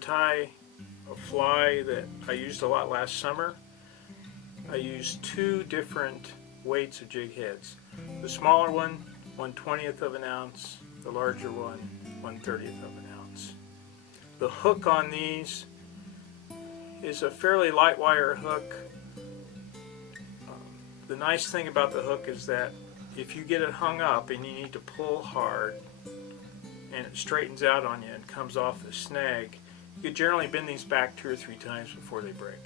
tie a fly that I used a lot last summer. I used 2 different weights of jig heads. The smaller one, 1/20th of an ounce. The larger one, 1/30th of an ounce. The hook on these is a fairly light wire hook. The nice thing about the hook is that if you get it hung up and you need to pull hard and it straightens out on you and comes off the snag, you could generally bend these back 2 or 3 times before they break.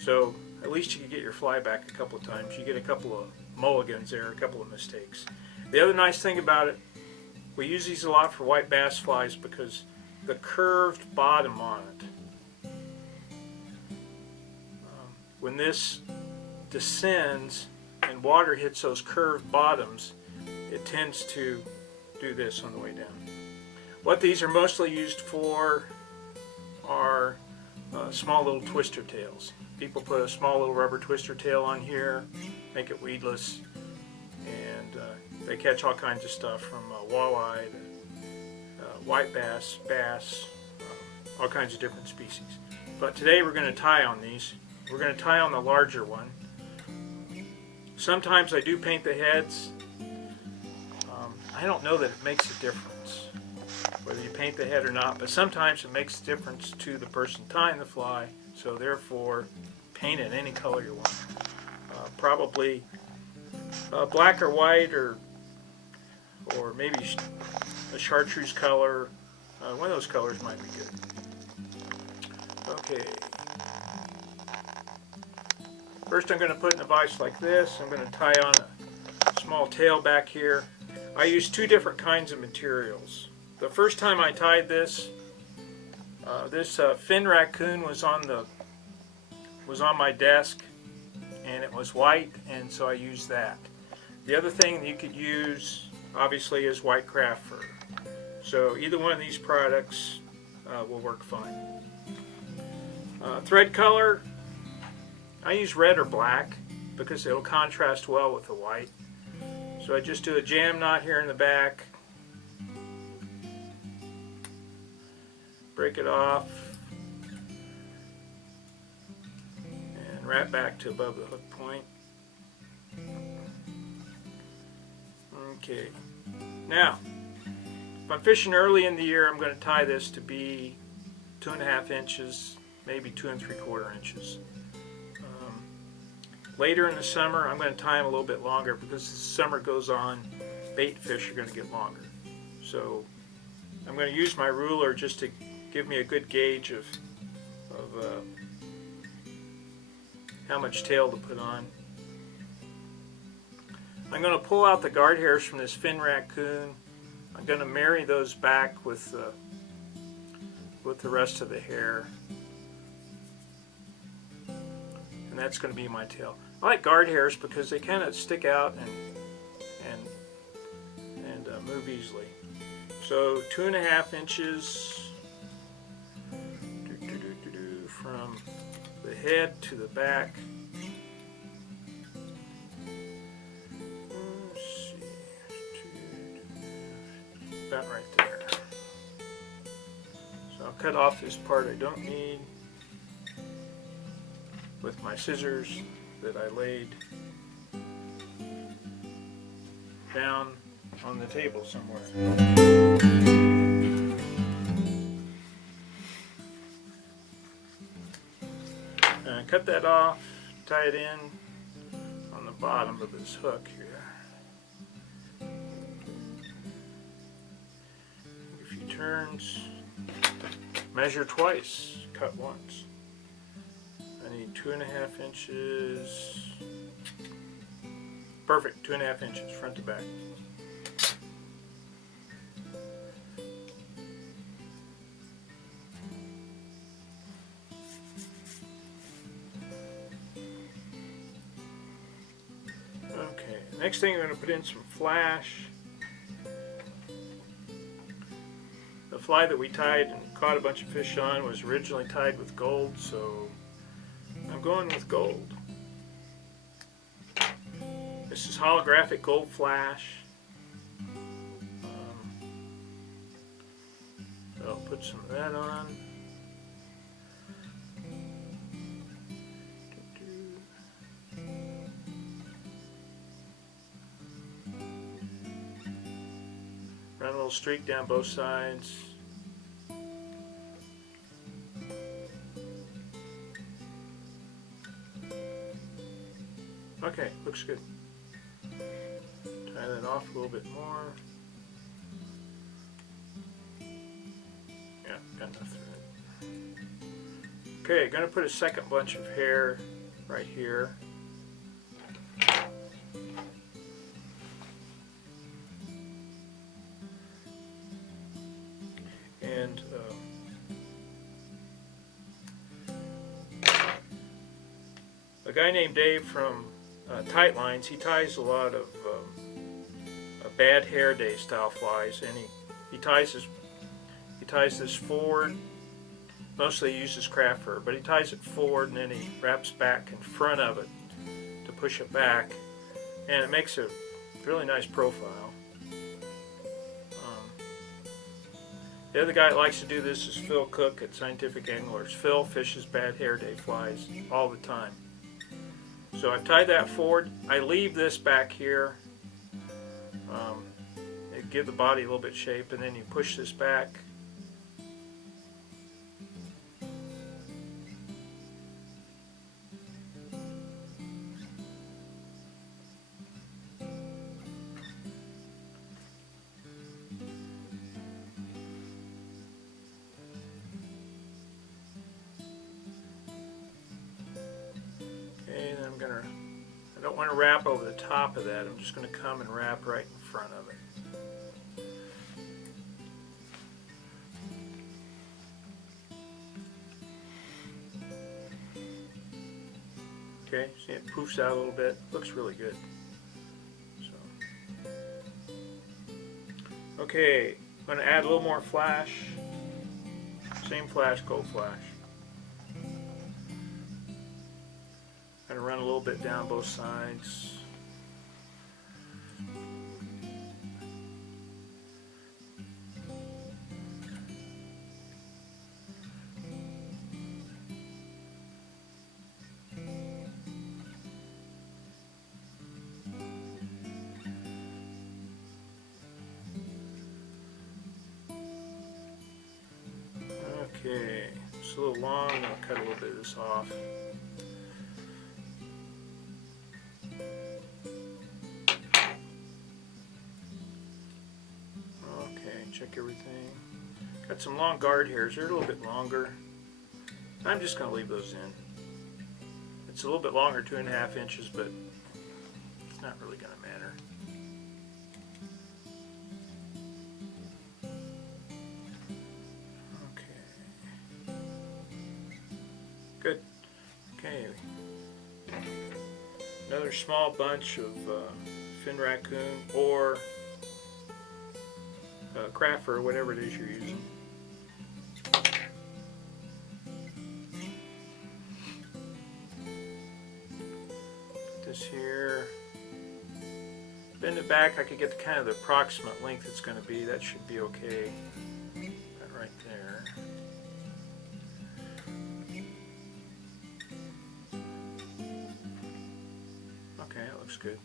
So at least you can get your fly back a couple of times. You get a couple of mulligans there, a couple of mistakes. The other nice thing about it, we use these a lot for white bass flies because the curved bottom on it, when this descends and water hits those curved bottoms, it tends to do this on the way down. What these are mostly used for are small little twister tails. People put a small little rubber twister tail on here, make it weedless, and they catch all kinds of stuff from walleye to white bass, bass, all kinds of different species. But today we're going to tie on these. We're going to tie on the larger one. Sometimes I do paint the heads. I don't know that it makes a difference whether you paint the head or not, but sometimes it makes a difference to the person tying the fly, so therefore paint it any color you want. Probably black or white, or maybe a chartreuse color. One of those colors might be good. Okay. First I'm going to put in a vise like this. I'm going to tie on a small tail back here. I use 2 different kinds of materials. The first time I tied this, this fin raccoon was on my desk, and it was white, and so I used that. The other thing that you could use, obviously, is white craft fur. So either one of these products will work fine. Thread color, I use red or black because it'll contrast well with the white. So I just do a jam knot here in the back, break it off, and wrap back to above the hook point. Okay, now if I'm fishing early in the year, I'm going to tie this to be 2.5 inches, maybe 2 3/4 inches. Later in the summer, I'm going to tie them a little bit longer because as the summer goes on, bait fish are going to get longer. So I'm going to use my ruler just to give me a good gauge of how much tail to put on. I'm going to pull out the guard hairs from this fin raccoon. I'm going to marry those back with the rest of the hair. And that's going to be my tail. I like guard hairs because they kind of stick out and move easily. So 2.5 inches from the head to the back. Let's see, about right there. So I'll cut off this part I don't need with my scissors that I laid down on the table somewhere. And cut that off, tie it in on the bottom of this hook here. A few turns, measure twice, cut once. I need 2.5 inches. Perfect, 2.5 inches front to back. Okay, next thing I'm going to put in some flash. The fly that we tied and caught a bunch of fish on was originally tied with gold, so I'm going with gold. This is holographic gold flash. I'll put some of that on. Run a little streak down both sides. Okay, looks good. Tie that off a little bit more. Yeah, got enough thread. Okay, going to put a second bunch of hair right here. And a guy named Dave from Tight Lines, he ties a lot of bad hair day style flies, and he ties this forward. Mostly he uses craft fur, but he ties it forward and then he wraps back in front of it to push it back, and it makes a really nice profile. The other guy that likes to do this is Phil Cook at Scientific Anglers. Phil fishes bad hair day flies all the time. So I've tied that forward. I leave this back here. Give the body a little bit shape, and then you push this back. Okay, then I don't want to wrap over the top of that. I'm just going to come and wrap right in front of it. Okay, see it poofs out a little bit. Looks really good. So, okay, I'm going to add a little more flash. Same flash, gold flash. Going to run a little bit down both sides. Okay, it's a little long. I'll cut a little bit of this off. Okay, check everything. Got some long guard hairs. They're a little bit longer. I'm just going to leave those in. It's a little bit longer, 2.5 inches, but it's not really going to matter. Good. Okay. Another small bunch of fin raccoon or craft fur, whatever it is you're using. Put this here. Bend it back. I could get the kind of the approximate length it's going to be. That should be okay. That right there. Okay, that looks good.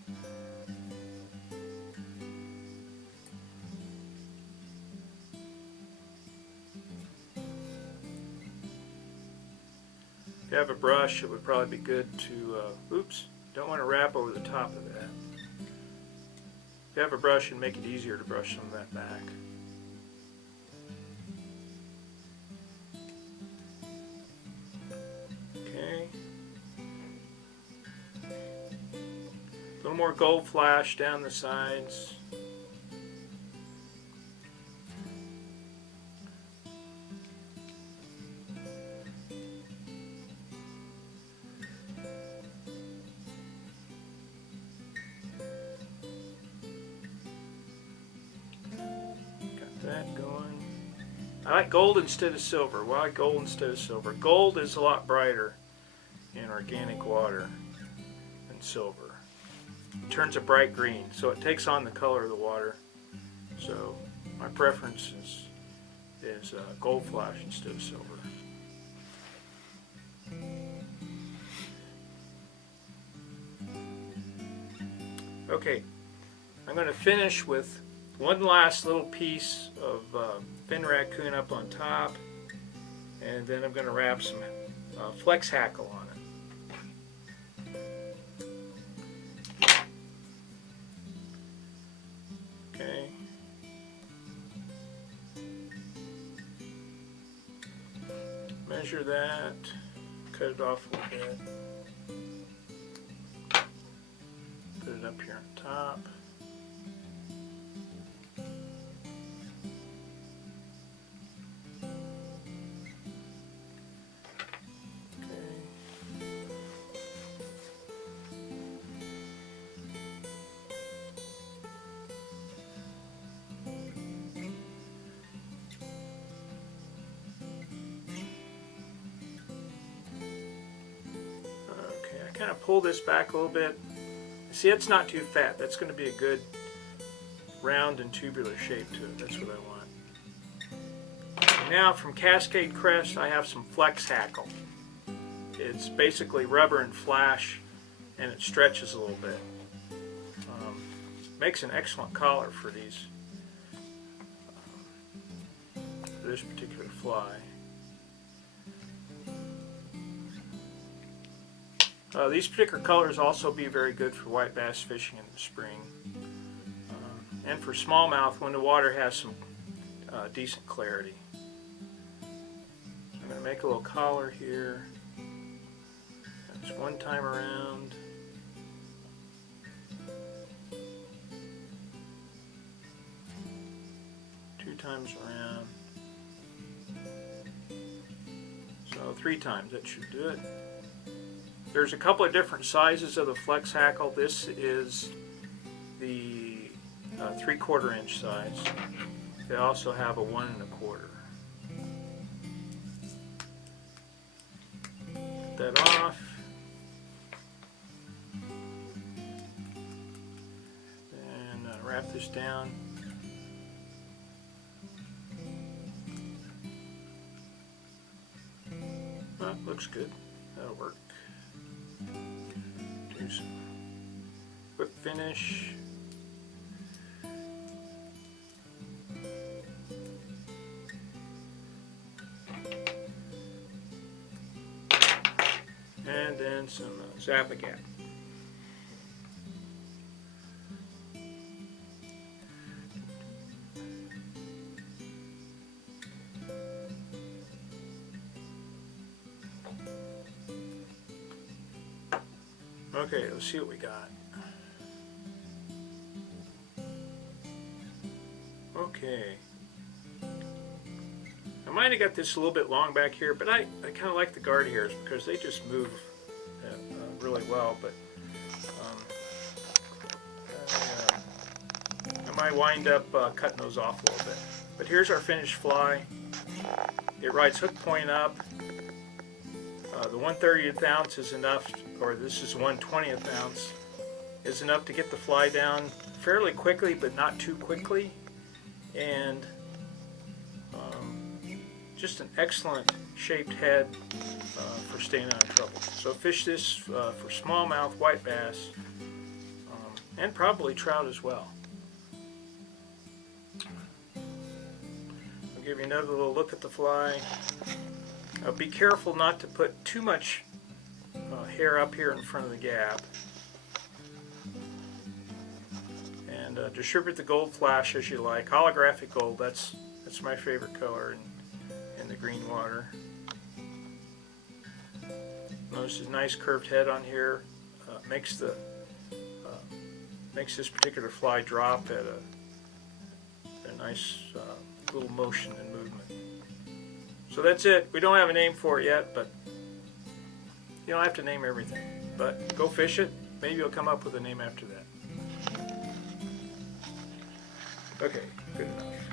If you have a brush, it would probably be good to, oops, don't want to wrap over the top of that. If you have a brush, it'd make it easier to brush some of that back. Okay. A little more gold flash down the sides. That going. I like gold instead of silver. Why gold instead of silver? Gold is a lot brighter in organic water than silver. It turns a bright green, so it takes on the color of the water. So my preference is gold flash instead of silver. Okay, I'm going to finish with one last little piece of fin raccoon up on top, and then I'm going to wrap some flex hackle on it. Okay. Measure that, cut it off a little bit, put it up here on top. Kind of pull this back a little bit. See, it's not too fat. That's going to be a good round and tubular shape to it. That's what I want. And now from Cascade Crest, I have some flex hackle. It's basically rubber and flash, and it stretches a little bit. Makes an excellent collar for these, for this particular fly. These particular colors also be very good for white bass fishing in the spring, and for smallmouth when the water has some decent clarity. I'm going to make a little collar here. Just one time around. Two times around. So 3 times, that should do it. There's a couple of different sizes of the flex hackle. This is the 3/4 inch size. They also have a 1 1/4. Put that off. And wrap this down. Oh, looks good. That'll work. Do some whip finish. And then some Zap-A-Gap. Okay, let's see what we got. Okay. I might have got this a little bit long back here, but I kind of like the guard hairs because they just move really well. But I might wind up cutting those off a little bit. But here's our finished fly. It rides hook point up. The 1/30th ounce is enough, or this is 1/20th ounce, is enough to get the fly down fairly quickly, but not too quickly. And just an excellent shaped head for staying out of trouble. So fish this for smallmouth, white bass, and probably trout as well. I'll give you another little look at the fly. Be careful not to put too much hair up here in front of the gap. And distribute the gold flash as you like. Holographic gold, that's my favorite color in the green water. Notice a nice curved head on here. Makes this particular fly drop at a nice little motion and movement. So that's it. We don't have a name for it yet, but you don't have to name everything. But go fish it. Maybe you'll come up with a name after that. Okay, good enough.